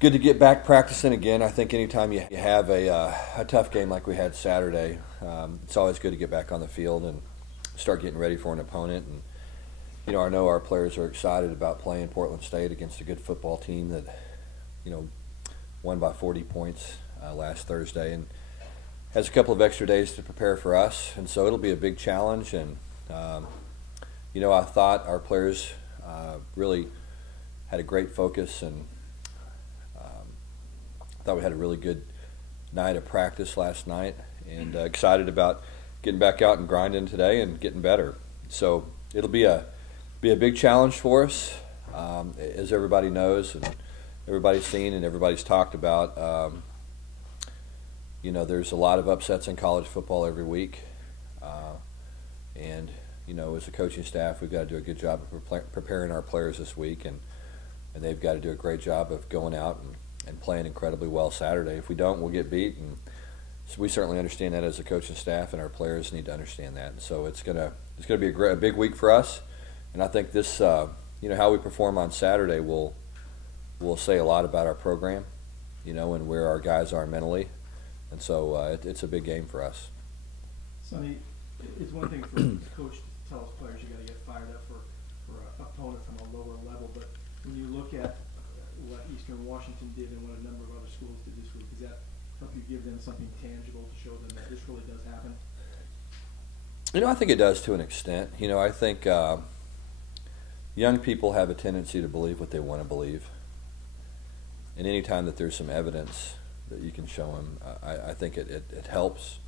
Good to get back practicing again. I think anytime you have a tough game like we had Saturday, it's always good to get back on the field and start getting ready for an opponent. And I know our players are excited about playing Portland State against a good football team that won by 40 points last Thursday and has a couple of extra days to prepare for us. And so it'll be a big challenge. And I thought our players really had a great focus, and thought we had a really good night of practice last night, and excited about getting back out and grinding today and getting better. So it'll be a big challenge for us, as everybody knows and everybody's seen and everybody's talked about. There's a lot of upsets in college football every week, and as a coaching staff, we've got to do a good job of preparing our players this week, and they've got to do a great job of going out and playing incredibly well Saturday. If we don't, we'll get beat, and so we certainly understand that as a coaching staff, and our players need to understand that. And so it's gonna be a big week for us, and I think this how we perform on Saturday will say a lot about our program, and where our guys are mentally, and so it's a big game for us. Sonny, it's one thing for a coach to tell his players you got to get fired up for an opponent from a lower level, but when you look at what Eastern Washington did and what a number of other schools did this week, does that help you give them something tangible to show them that this really does happen? I think it does to an extent. I think young people have a tendency to believe what they want to believe, and anytime that there's some evidence that you can show them, I think it helps.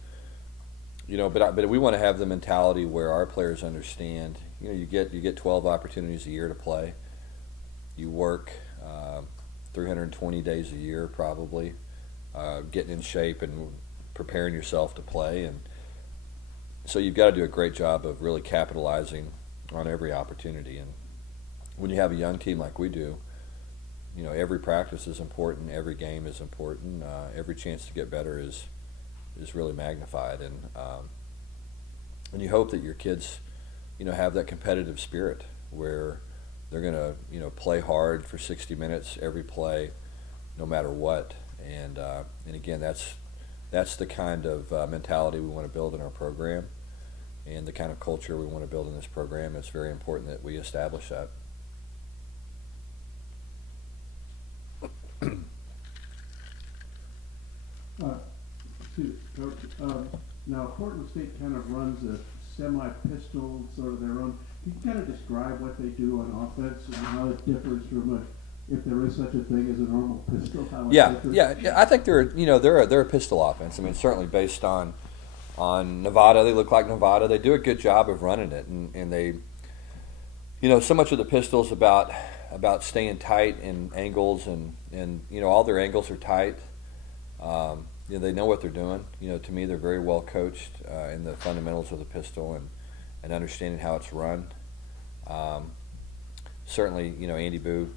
But we want to have the mentality where our players understand. You get 12 opportunities a year to play. You work 320 days a year probably, getting in shape and preparing yourself to play, and so you've got to do a great job of really capitalizing on every opportunity. And when you have a young team like we do, every practice is important, every game is important, every chance to get better is really magnified, and you hope that your kids have that competitive spirit where they're going to play hard for 60 minutes every play, no matter what. And again, that's the kind of mentality we want to build in our program, and the kind of culture we want to build in this program. It's very important that we establish that. Now, Portland State kind of runs a semi-pistol, sort of their own. Can you kind of describe what they do on offense and how it differs from if there is such a thing as a normal pistol? Yeah. I think they're a pistol offense. I mean, certainly based on Nevada, they look like Nevada. They do a good job of running it, and they, so much of the pistol's about staying tight in angles, and all their angles are tight. They know what they're doing. To me, they're very well coached in the fundamentals of the pistol and understanding how it's run. Certainly, Andy Boo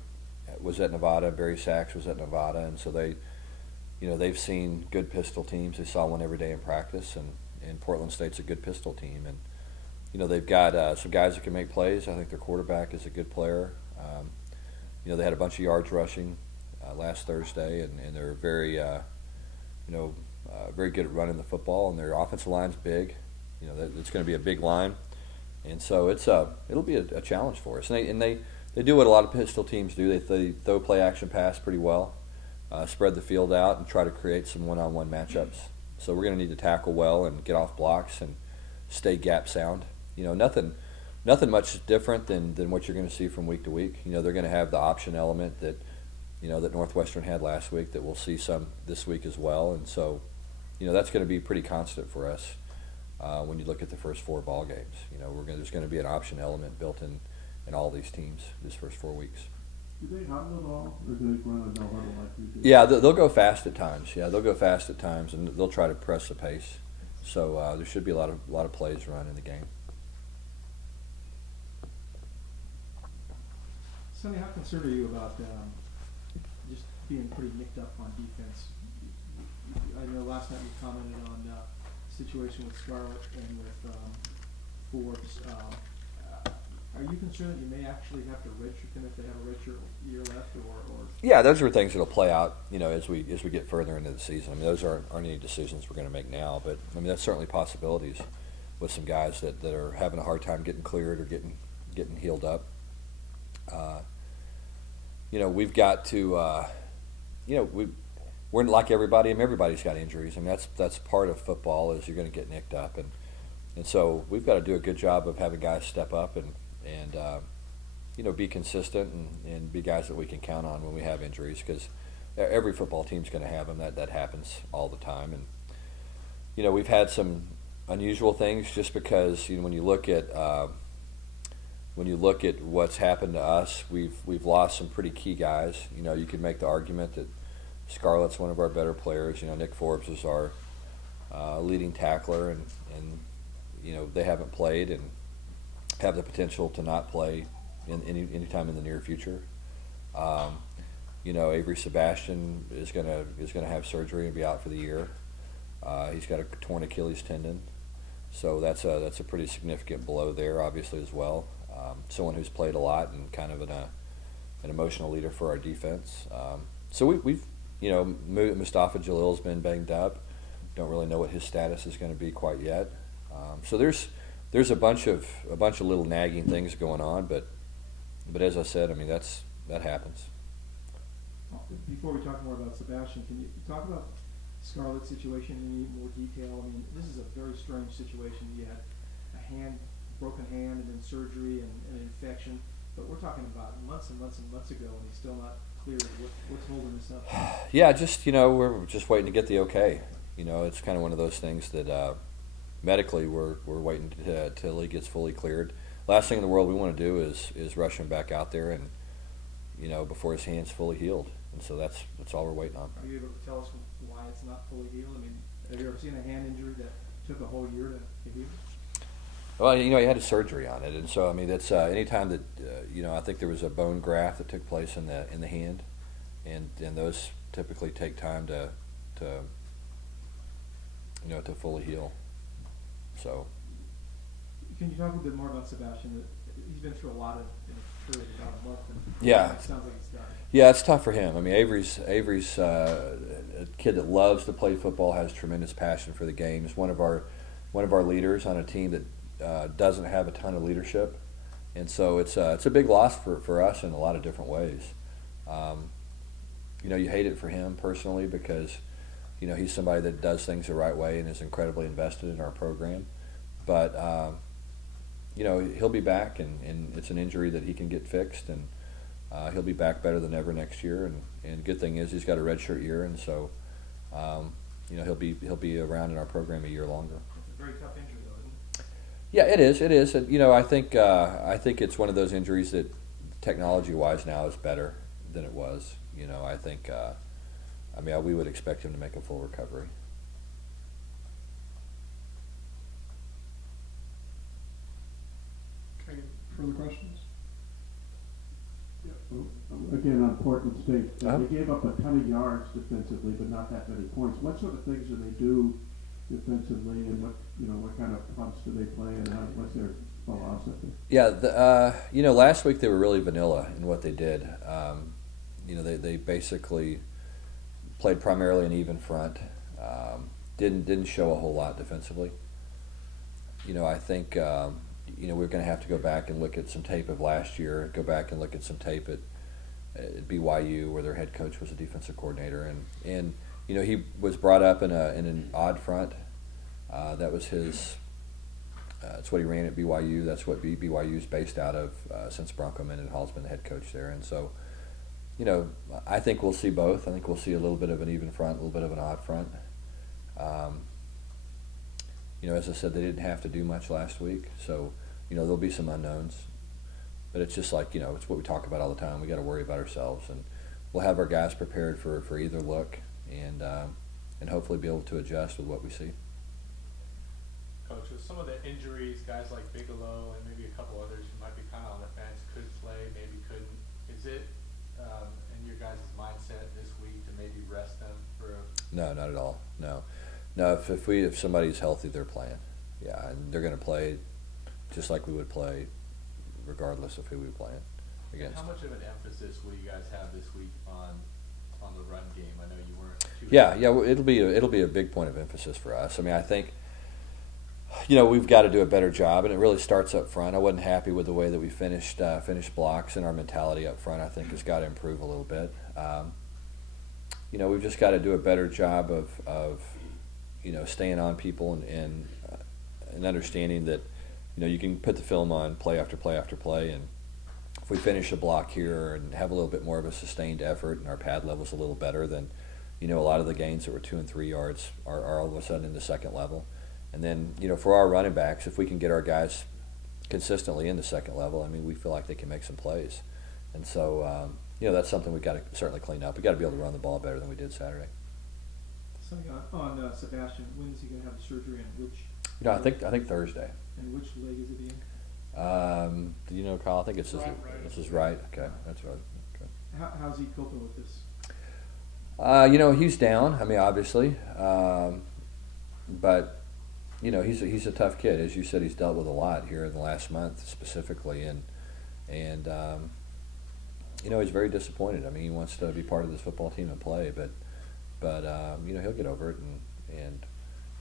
was at Nevada, Barry Sachs was at Nevada, and so they've seen good pistol teams. They saw one every day in practice, and Portland State's a good pistol team. And they've got some guys that can make plays. I think their quarterback is a good player. They had a bunch of yards rushing last Thursday, and they're very very good at running the football, and their offensive line's big. It's going to be a big line, and so it'll be a challenge for us. And they do what a lot of pistol teams do. They throw play action pass pretty well, spread the field out, and try to create some one-on-one matchups. So we're going to need to tackle well and get off blocks and stay gap sound. Nothing much different than what you're going to see from week to week. They're going to have the option element that that Northwestern had last week, that we'll see some this week as well. And so that's going to be pretty constant for us when you look at the first 4 ball games. There's going to be an option element built in all these teams this first 4 weeks. Do they huddle at all, or do they run a no huddle like we do? Yeah, they'll go fast at times. Yeah, they'll go fast at times, and they'll try to press the pace. So there should be a lot of plays run in the game. Sonny, how concerned are you about just being pretty nicked up on defense? I know last night you commented on the situation with Scarlett and with Forbes. Are you concerned that you may actually have to redshirt them if they have a redshirt year left, or Yeah, those are things that'll play out, as we get further into the season. I mean, those aren't any decisions we're going to make now, but I mean, that's certainly possibilities with some guys that are having a hard time getting cleared or getting healed up. We've got to, we're like everybody, and everybody's got injuries. I mean, that's part of football is you're going to get nicked up, and so we've got to do a good job of having guys step up and be consistent and be guys that we can count on when we have injuries, because every football team's going to have them. That happens all the time, and we've had some unusual things just because when you look at what's happened to us, we've lost some pretty key guys. You could make the argument that Scarlett's one of our better players. Nick Forbes is our leading tackler, and they haven't played and have the potential to not play in any time in the near future. Avery Sebastian is gonna have surgery and be out for the year. He's got a torn Achilles tendon, so that's a pretty significant blow there, obviously, as well. Someone who's played a lot and kind of an emotional leader for our defense. So we've Mustafa Jalil's been banged up. Don't really know what his status is going to be quite yet. So there's a bunch of little nagging things going on, but as I said, I mean that happens. Before we talk more about Sebastian, can you talk about Scarlett's situation in any more detail? I mean, this is a very strange situation. You had a broken hand, and then surgery and an infection, but we're talking about months and months and months ago, and he's still not cleared. What's holding this up? Yeah, just we're just waiting to get the okay. It's kind of one of those things that medically we're waiting till he gets fully cleared. Last thing in the world we want to do is rush him back out there and before his hand's fully healed, and so that's all we're waiting on. Are you able to tell us why it's not fully healed? I mean, have you ever seen a hand injury that took a whole year to heal? Well, he had a surgery on it, and so I mean that's anytime that I think there was a bone graft that took place in the hand, and those typically take time to fully heal. So. Can you talk a little bit more about Sebastian? He's been through a lot in a period of about a month, and yeah, it sounds like it's done. Yeah, it's tough for him. I mean, Avery's a kid that loves to play football, has tremendous passion for the game. He's one of our leaders on a team that doesn't have a ton of leadership, and so it's a big loss for us in a lot of different ways. You hate it for him personally because he's somebody that does things the right way and is incredibly invested in our program, but he'll be back, and it's an injury that he can get fixed, and he'll be back better than ever next year. And good thing is he's got a redshirt year, and so he'll be around in our program a year longer. It's a very tough injury, though, isn't it? Yeah, it is. It is. And, I think it's one of those injuries that technology-wise now is better than it was. I think. We would expect him to make a full recovery. Okay, further questions? Again, on Portland State, they gave up a ton of yards defensively, but not that many points. What sort of things do they do defensively, and what kind of punts do they play, and what's their philosophy? Yeah, last week they were really vanilla in what they did. They basically played primarily an even front. Didn't show a whole lot defensively. I think we're going to have to go back and look at some tape of last year. Go back and look at some tape at BYU, where their head coach was a defensive coordinator, and he was brought up in an odd front. That was his. That's what he ran at BYU. That's what BYU's based out of since Bronco Mendenhall's been the head coach there, and so. I think we'll see both. I think we'll see a little bit of an even front, a little bit of an odd front. As I said, they didn't have to do much last week, so there'll be some unknowns. But it's just like it's what we talk about all the time. We got to worry about ourselves, and we'll have our guys prepared for either look, and hopefully be able to adjust with what we see. Coach, with some of the injuries, guys like Bigelow and maybe a couple others who might be kind of on the fence, could play, maybe couldn't. Is it in your guys' mindset this week to maybe rest them for a... No, not at all. No. If somebody's healthy, they're playing. Yeah, and they're going to play just like we would play, regardless of who we play against. How much of an emphasis will you guys have this week on Yeah, yeah, well, it'll be a big point of emphasis for us. I mean, I think we've got to do a better job, and it really starts up front. I wasn't happy with the way that we finished blocks, and our mentality up front I think has got to improve a little bit. We've just got to do a better job of staying on people and understanding that you can put the film on play after play after play, and if we finish a block here and have a little bit more of a sustained effort and our pad level's a little better, then a lot of the gains that were 2 and 3 yards are all of a sudden in the second level. And then for our running backs, if we can get our guys consistently in the second level, I mean, we feel like they can make some plays. And so that's something we've got to certainly clean up. We've got to be able to run the ball better than we did Saturday. Something on Sebastian, when is he going to have the surgery and which? I think Thursday. And which leg is it in? Do you know, Kyle? I think it's Right. his right. Okay, that's right. Okay. How's he coping with this? He's down. I mean, obviously, but he's a tough kid. As you said, he's dealt with a lot here in the last month specifically, and he's very disappointed. I mean, he wants to be part of this football team and play, but he'll get over it, and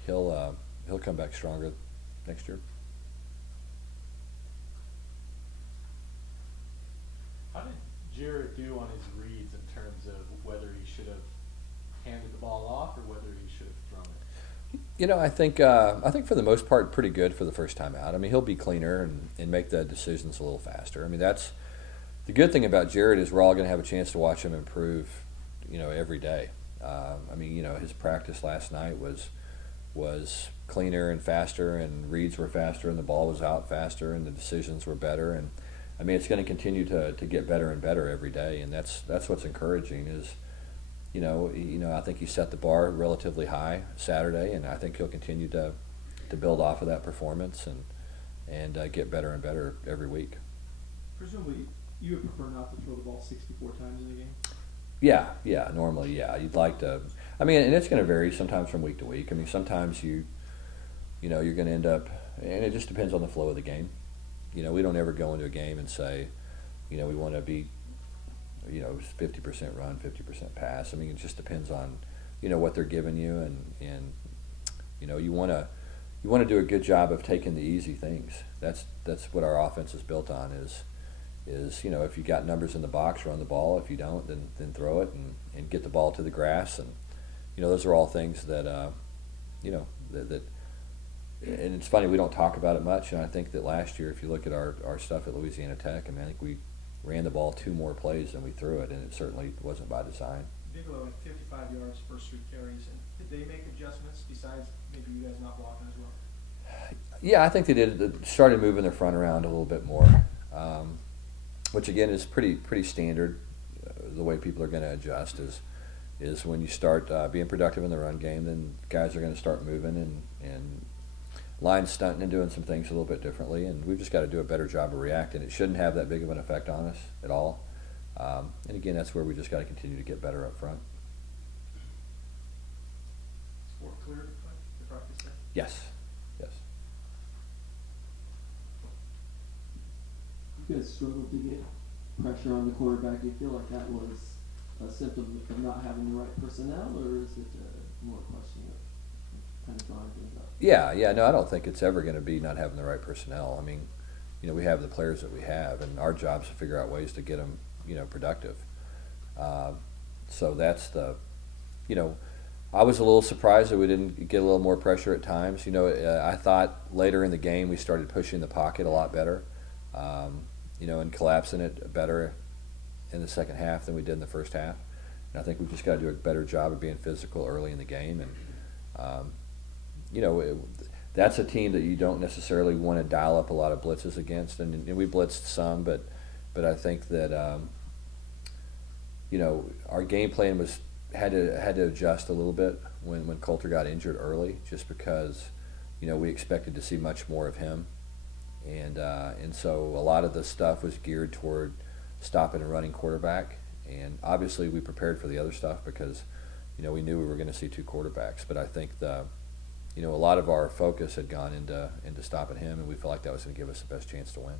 he'll come back stronger next year. How did Jared do on his reads in terms of whether he should have handed the ball off or whether he should have thrown it? I think for the most part, pretty good for the first time out. I mean, he'll be cleaner and make the decisions a little faster. I mean, that's the good thing about Jared is we're all going to have a chance to watch him improve, every day. His practice last night was cleaner and faster, and reads were faster, and the ball was out faster, and the decisions were better. And I mean, it's going to continue to get better and better every day, and that's what's encouraging. Is I think he set the bar relatively high Saturday, and I think he'll continue to build off of that performance and get better and better every week. Presumably, you would prefer not to throw the ball 64 times in a game? Yeah, normally, yeah. You'd like to. I mean, and it's going to vary sometimes from week to week. I mean, sometimes you're going to end up, and it just depends on the flow of the game. We don't ever go into a game and say, we want to be, 50% run, 50% pass. I mean, it just depends on, what they're giving you, and you want to do a good job of taking the easy things. That's what our offense is built on. Is if you got numbers in the box, run the ball. If you don't, then throw it and get the ball to the grass. And those are all things that that. And it's funny, we don't talk about it much, and I think that last year, if you look at our stuff at Louisiana Tech, I think we ran the ball 2 more plays than we threw it, and it certainly wasn't by design. Bigelow had 55 yards first 3 carries, and did they make adjustments besides maybe you guys not blocking as well? Yeah, I think they did. They started moving their front around a little bit more, which again is pretty standard. The way people are going to adjust is when you start being productive in the run game, then guys are going to start moving and line stunting and doing some things a little bit differently, and we've just got to do a better job of reacting. It shouldn't have that big of an effect on us at all. And again, that's where we just got to continue to get better up front. Sport clear to practice there? Yes. You guys struggled to get pressure on the quarterback. Do you feel like that was a symptom of not having the right personnel, or is it more a question of kind of drawing things up? Yeah. No, I don't think it's ever going to be not having the right personnel. I mean, we have the players that we have, and our job is to figure out ways to get them, productive. So that's the, I was a little surprised that we didn't get a little more pressure at times. I thought later in the game we started pushing the pocket a lot better, and collapsing it better in the second half than we did in the first half. And I think we've just got to do a better job of being physical early in the game. And, that's a team that you don't necessarily want to dial up a lot of blitzes against. And we blitzed some, but I think that, our game plan had to adjust a little bit when Coulter got injured early, just because, we expected to see much more of him. And so a lot of the stuff was geared toward stopping a running quarterback, and obviously we prepared for the other stuff because we knew we were going to see 2 quarterbacks. But I think a lot of our focus had gone into stopping him, and we felt like that was going to give us the best chance to win.